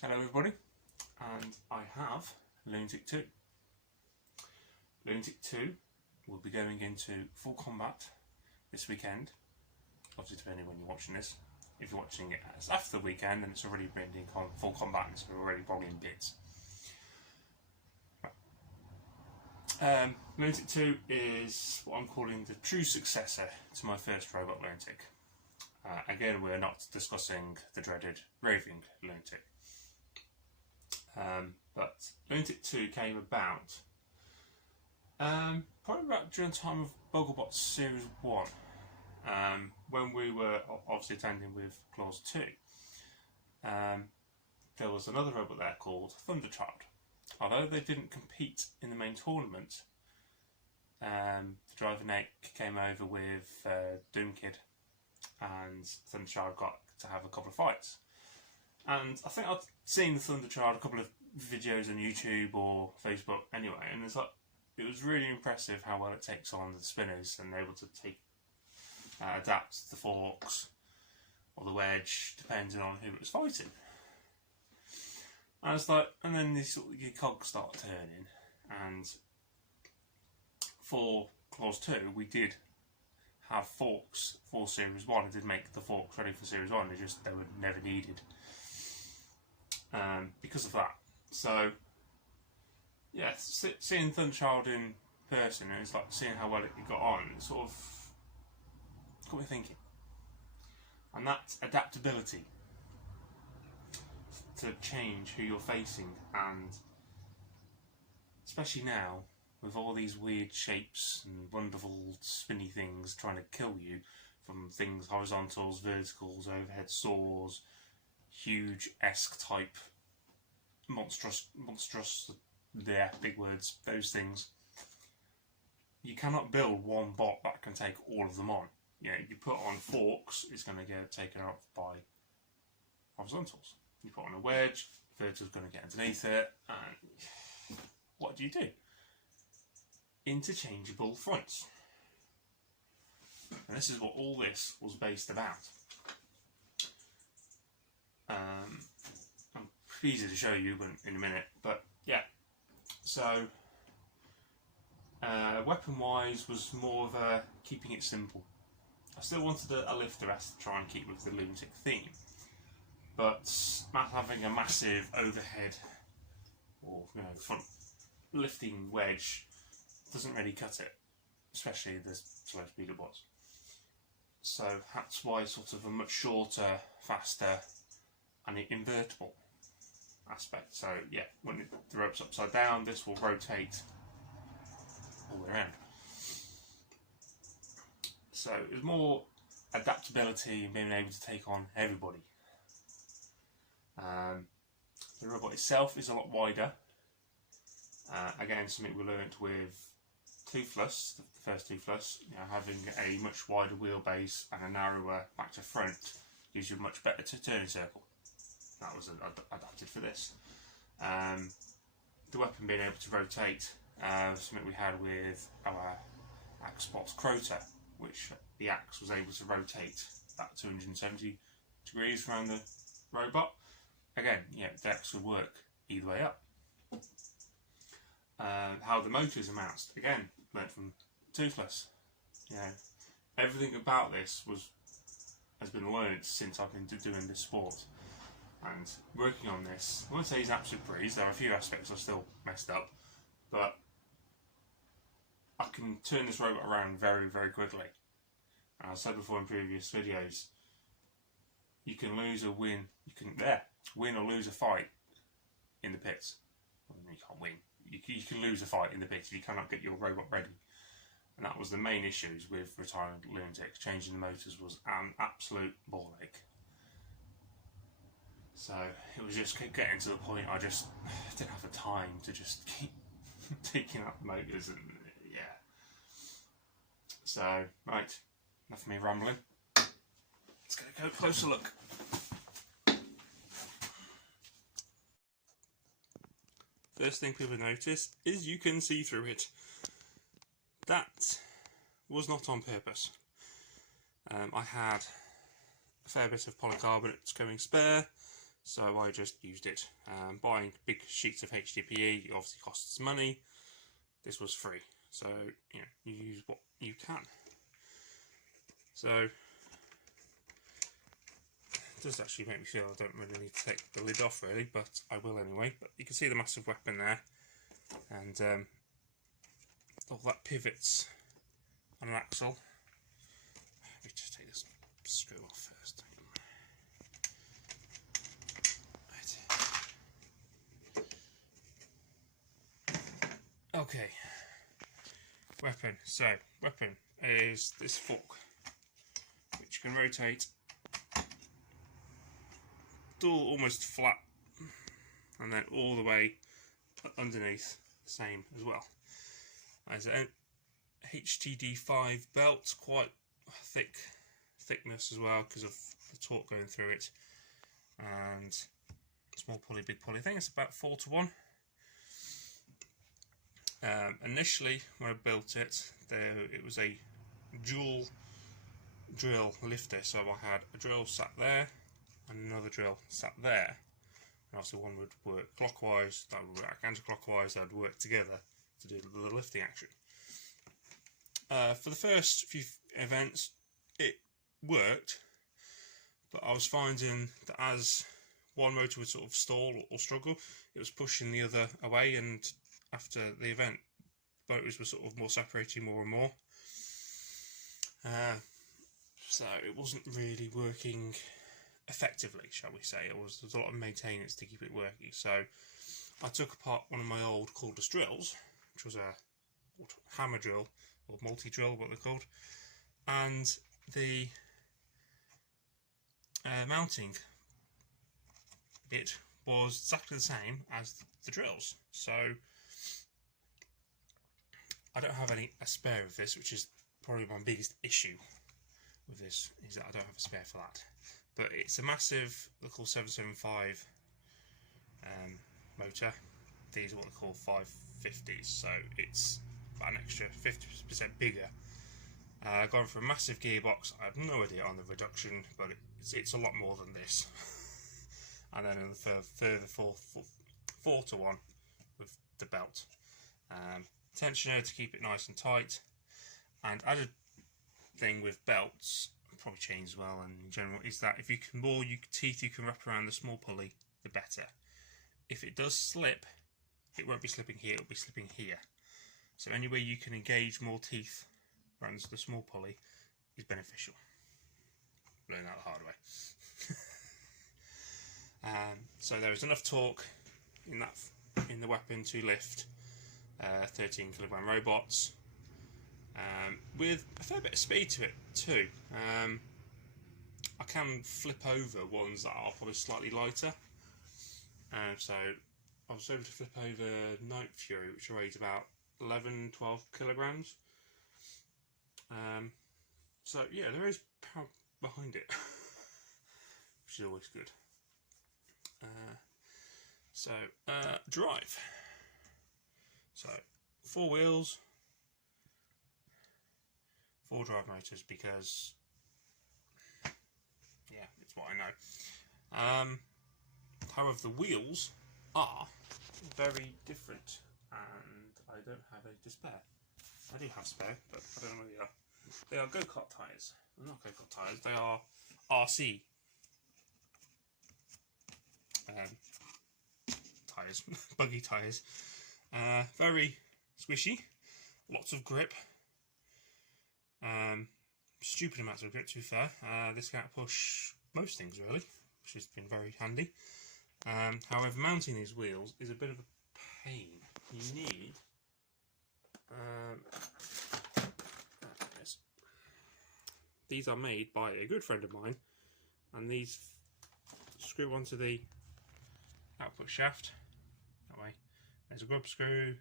Hello everybody, and I have Luna-Tic 2. Luna-Tic 2 will be going into full combat this weekend, obviously depending when you're watching this. If you're watching it as after the weekend, then it's already been in full combat and it's already probably in bits. Right. Luna-Tic 2 is what I'm calling the true successor to my first robot Luna-Tic. Again, we're not discussing the dreaded raving Luna-Tic. But Luna-Tic 2 came about probably about during the time of BoggleBot Series 1, when we were obviously attending with Clause 2. There was another robot there called Thunderchild. Although they didn't compete in the main tournament, the driver Nate came over with Doomkid, and Thunderchild got to have a couple of fights. And I think I'd seen the Thunderchild a couple of videos on YouTube or Facebook anyway, and it was really impressive how well it takes on the spinners and able to adapt the forks or the wedge depending on who it was fighting. And it's like, and then your cogs start turning, and for Clause 2 we did have forks for Series 1. I did make the forks ready for Series 1, they were never needed because of that. So yeah, seeing Thunderchild in person, and it's like seeing how well it got on, it sort of got me thinking. And that adaptability to change who you're facing, and especially now with all these weird shapes and wonderful spinny things trying to kill you, from things horizontals, verticals, overhead saws, huge-esque type, monstrous, big words, those things. You cannot build one bot that can take all of them on. You know, you put on forks, it's going to get taken out by horizontals. You put on a wedge, vertical's going to get underneath it, and what do? Interchangeable fronts. And this is what all this was based about. I'm easy to show you in a minute, but yeah. So weapon wise was more of a keeping it simple. I still wanted a lifter as to try and keep with the Luna-Tic theme, but having a massive overhead or front lifting wedge doesn't really cut it, especially the slow speeder bots. So that's why sort of a much shorter, faster and invertible aspect. So yeah, when the rope's upside down, this will rotate all the way around. So it's more adaptability and being able to take on everybody. The robot itself is a lot wider. Again, something we learnt with Toothless, the first Toothless, having a much wider wheelbase and a narrower back to front gives you a much better turning circle. That was adapted for this. The weapon being able to rotate, something we had with our Axebot's Crota, which the axe was able to rotate about 270 degrees around the robot. Again, yeah, the axe would work either way up. How the motors are mounted, again, learnt from Toothless. Everything about this has been learned since I've been doing this sport. And working on this, I won't say it's an absolute breeze. There are a few aspects I've still messed up, but I can turn this robot around very, very quickly. And I've said before in previous videos, you can lose or win. You can win or lose a fight in the pits. Well, you can't win. You can lose a fight in the pits if you cannot get your robot ready. And that was the main issues with retiring Luna-Tic. Changing the motors was an absolute ball ache. So it was just getting to the point I just didn't have the time to just keep taking out the motors, and yeah. So, right, enough of me rambling. Let's get a closer look. First thing people notice is you can see through it. That was not on purpose. I had a fair bit of polycarbonate going spare, so I just used it. Buying big sheets of HDPE obviously costs money. This was free, so you know, you use what you can. So it does actually make me feel I don't really need to take the lid off really, but I will anyway. But you can see the massive weapon there, and all that pivots on an axle. Let me just take this screw off first. Right. Okay. Weapon. So, weapon is this fork, which can rotate almost flat, and then all the way underneath the same as well. There's an HTD5 belt, quite thickness as well because of the torque going through it, and small pulley, big pulley. I think it's about 4:1. Initially, when I built it, it was a dual drill lifter, so I had a drill sat there and another drill sat there, and obviously one would work clockwise, that would work anti-clockwise, that would work together to do the lifting action. For the first few events it worked, but I was finding that as one motor would sort of stall or struggle, it was pushing the other away, and after the event motors were sort of more separating more and more, so it wasn't really working effectively, shall we say. There was a lot of maintenance to keep it working, so I took apart one of my old cordless drills, which was a hammer drill or multi-drill, what they're called, and the mounting bit was exactly the same as the drills. So I don't have a spare of this, which is probably my biggest issue with this, is that I don't have a spare for that. But it's a massive, they're called 775 motor. These are what they call 550s, so it's about an extra 50% bigger. Going for a massive gearbox. I have no idea on the reduction, but it's a lot more than this. And then in the further 4:1 with the belt. Tensioner to keep it nice and tight. And added thing with belts, probably chains as well, and in general, is that if you can more teeth you can wrap around the small pulley, the better. If it does slip, it won't be slipping here, it'll be slipping here. So any way you can engage more teeth around the small pulley is beneficial. Learn that the hard way. So there is enough torque in the weapon to lift 13 kilogram robots, with a fair bit of speed to it too. I can flip over ones that are probably slightly lighter, so I was able to flip over Night Fury, which weighs about 11-12 kilograms. So yeah, there is power behind it, which is always good. Drive. So 4 wheels, 4 drive motors, because yeah, it's what I know. However, the wheels are very different, and I don't have any to spare. I do have spare, but I don't know where they are. They are go-kart tyres. They're not go-kart tyres, they are RC tyres, buggy tyres. Very squishy, lots of grip, stupid amounts of grip to be fair. This can push most things really, which has been very handy. However, mounting these wheels is a bit of a pain. You need these are made by a good friend of mine, and these screw onto the output shaft that way. There's a grub screw,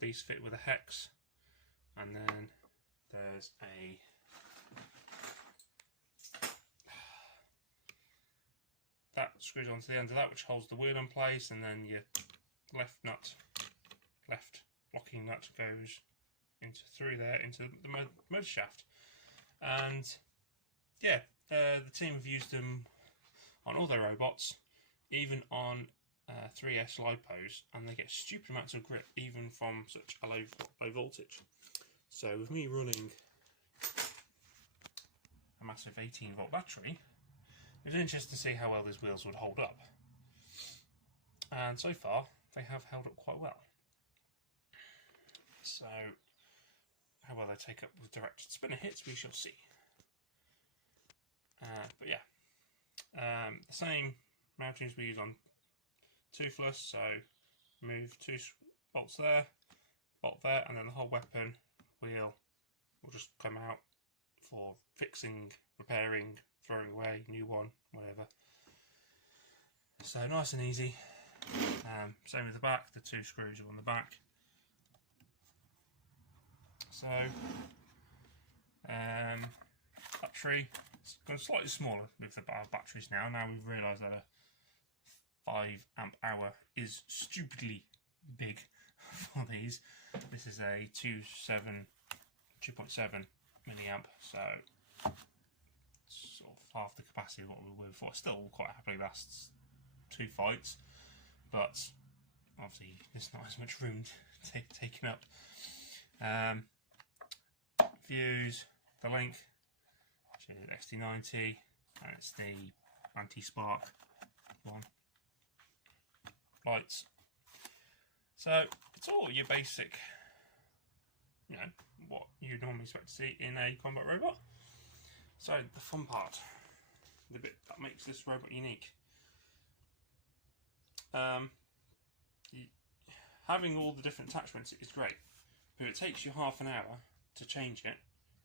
these fit with a hex, and then there's a that screws onto the end of that, which holds the wheel in place, and then your left locking nut goes through there into the motor shaft. And yeah, the team have used them on all their robots even on 3S lipos, and they get stupid amounts of grip even from such a low voltage. So with me running a massive 18-volt battery, it was interesting to see how well these wheels would hold up. And so far, they have held up quite well. So, how well they take up with directed spinner hits, we shall see. But yeah, the same mountings we use on toothless, so move 2 bolts there, bolt there, and then the whole weapon wheel will just come out for fixing, repairing, throwing away, new one, whatever. So nice and easy. Same with the back, the 2 screws are on the back. So battery, it's gone slightly smaller with the batteries now. Now we've realised that a 5 amp hour is stupidly big for these. This is a 2.7 milliamp, so sort of half the capacity of what we were before. Still quite happily lasts 2 fights, but obviously there's not as much room taken up. Fuse, the link, which is XT90, and it's the anti-spark one. Lights. So it's all your basic, you know, what you normally expect to see in a combat robot. So the fun part, the bit that makes this robot unique. Having all the different attachments is great, but if it takes you half an hour to change it,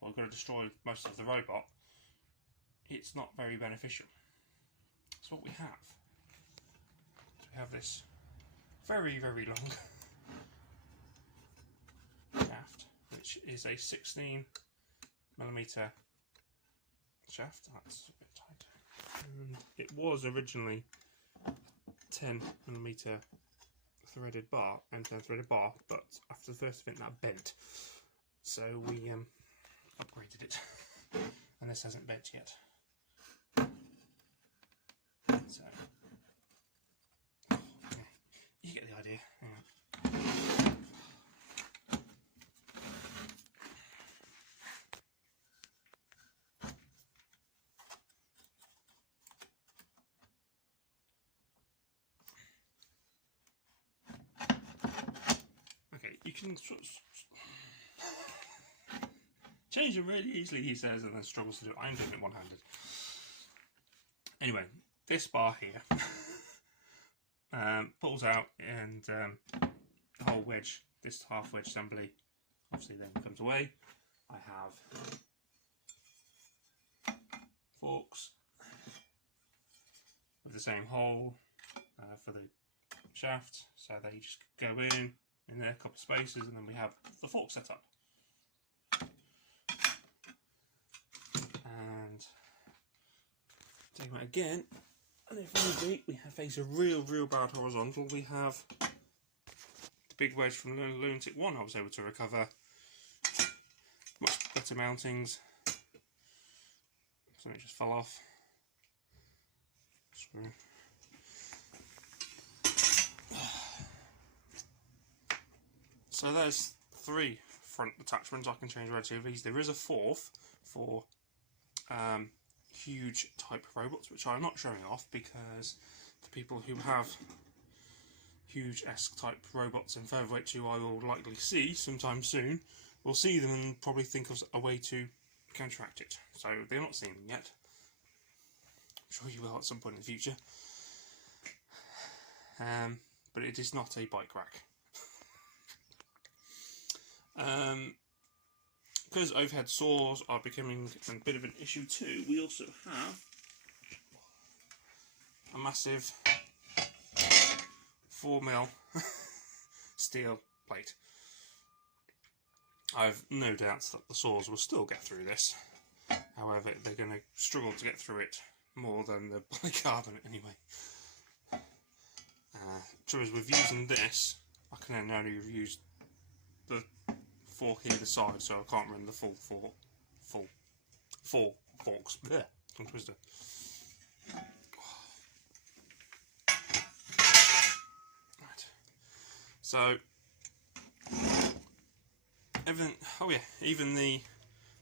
or you've got to destroy most of the robot, it's not very beneficial. So what we have, so we have this very, very long shaft, which is a 16mm shaft. That's a bit tight. And it was originally 10mm threaded bar, threaded bar, but after the first event that bent. So we upgraded it, and this hasn't bent yet. So, yeah, you get the idea. Yeah. Okay, you can sort of change it really easily, he says, and then struggles to do it. I'm doing it one-handed. Anyway, this bar here pulls out, and the whole wedge, this half wedge assembly, obviously then comes away. I have forks with the same hole for the shaft, so they just go in there, a couple of spaces, and then we have the fork set up. And take them out again, and if need be, we have face a real bad horizontal. We have the big wedge from Luna-Tic 1 I was able to recover. Much better mountings. Something just fell off. Screw. So there's 3 front attachments I can change relatively easily. There is a 4th for huge type robots, which I'm not showing off because for people who have huge-esque type robots and featherweights who I will likely see sometime soon, will see them and probably think of a way to counteract it. So they're not seeing them yet. I'm sure you will at some point in the future. But it is not a bike rack. Because overhead saws are becoming a bit of an issue too, we also have a massive 4mm steel plate. I've no doubts that the saws will still get through this. However, they're going to struggle to get through it more than the polycarbonate anyway. Trouble is, with using this, I can then only use the fork either side, so I can't run the full four forks. Blech, tongue twister. So everything, oh yeah, even the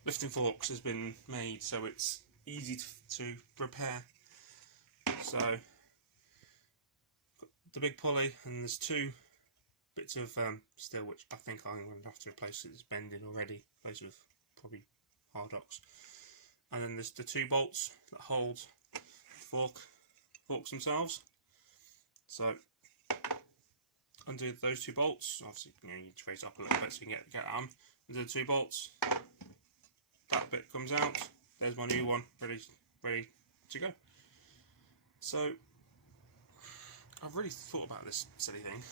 lifting forks has been made so it's easy to repair. So got the big pulley, and there's two bits of steel which I think I'm going to have to replace. It's bending already, replaced with probably hard ox. And then there's the two bolts that hold forks themselves. So undo those two bolts. Obviously, you need to raise it up a little bit so you can get them. Undo the two bolts. That bit comes out. There's my new one, ready to go. So I've really thought about this silly thing.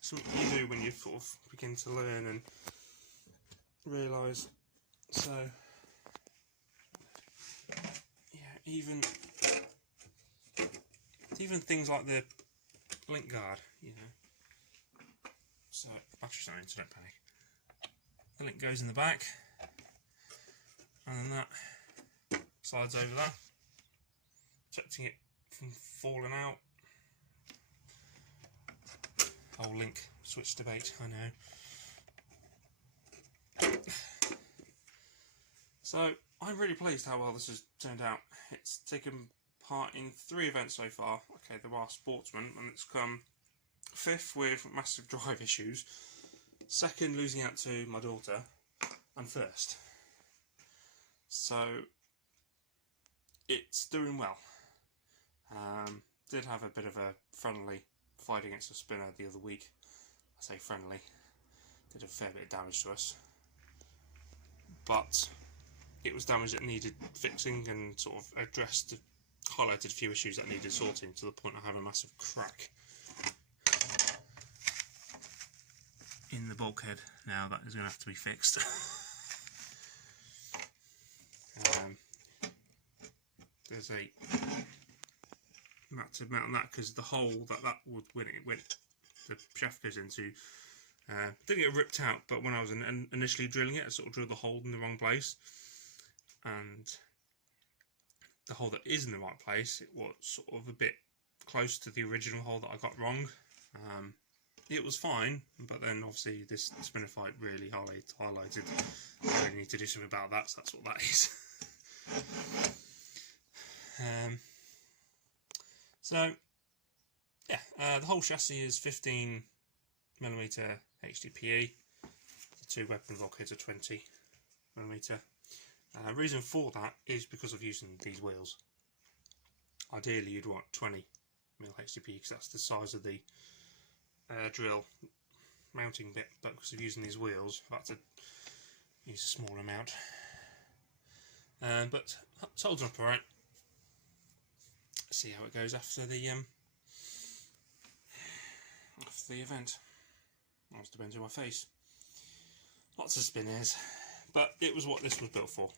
Something you do when you sort of begin to learn and realise. So yeah, even things like the link guard, you know. So battery's not in, so don't panic. The link goes in the back, and then that slides over that, protecting it from falling out. Whole link switch debate, I know. So I'm really pleased how well this has turned out. It's taken part in 3 events so far. Okay, there are sportsmen, and it's come 5th with massive drive issues, 2nd losing out to my daughter, and 1st. So it's doing well. Did have a bit of a friendly fight against a spinner the other week. I say friendly. Did a fair bit of damage to us. But it was damage that needed fixing and sort of highlighted a few issues that needed sorting, to the point I have a massive crack in the bulkhead now that is going to have to be fixed. There's a mat to mount on that, because the hole that would, when it went, the shaft goes into, didn't get ripped out, but when I was initially drilling it, I sort of drilled the hole in the wrong place, and the hole that is in the right place, it was sort of a bit close to the original hole that I got wrong. It was fine, but then obviously this spinner fight really highlighted I really need to do something about that, so that's what that is. So yeah, the whole chassis is 15mm HDPE. The 2 weapon bulkheads are 20mm. Reason for that is because of using these wheels. Ideally you'd want 20mm HDPE, because that's the size of the drill mounting bit, but because of using these wheels I've had to use a smaller amount. But it's holding up alright. See how it goes after the event. Almost depends on my face. Lots of spinners, but it was what this was built for.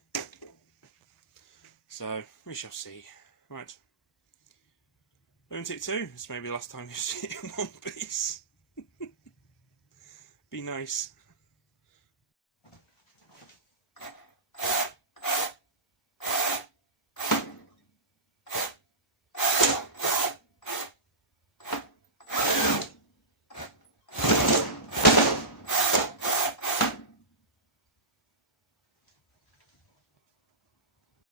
So we shall see. Right. Luna-Tic 2. This may be the last time you see it in one piece. Be nice.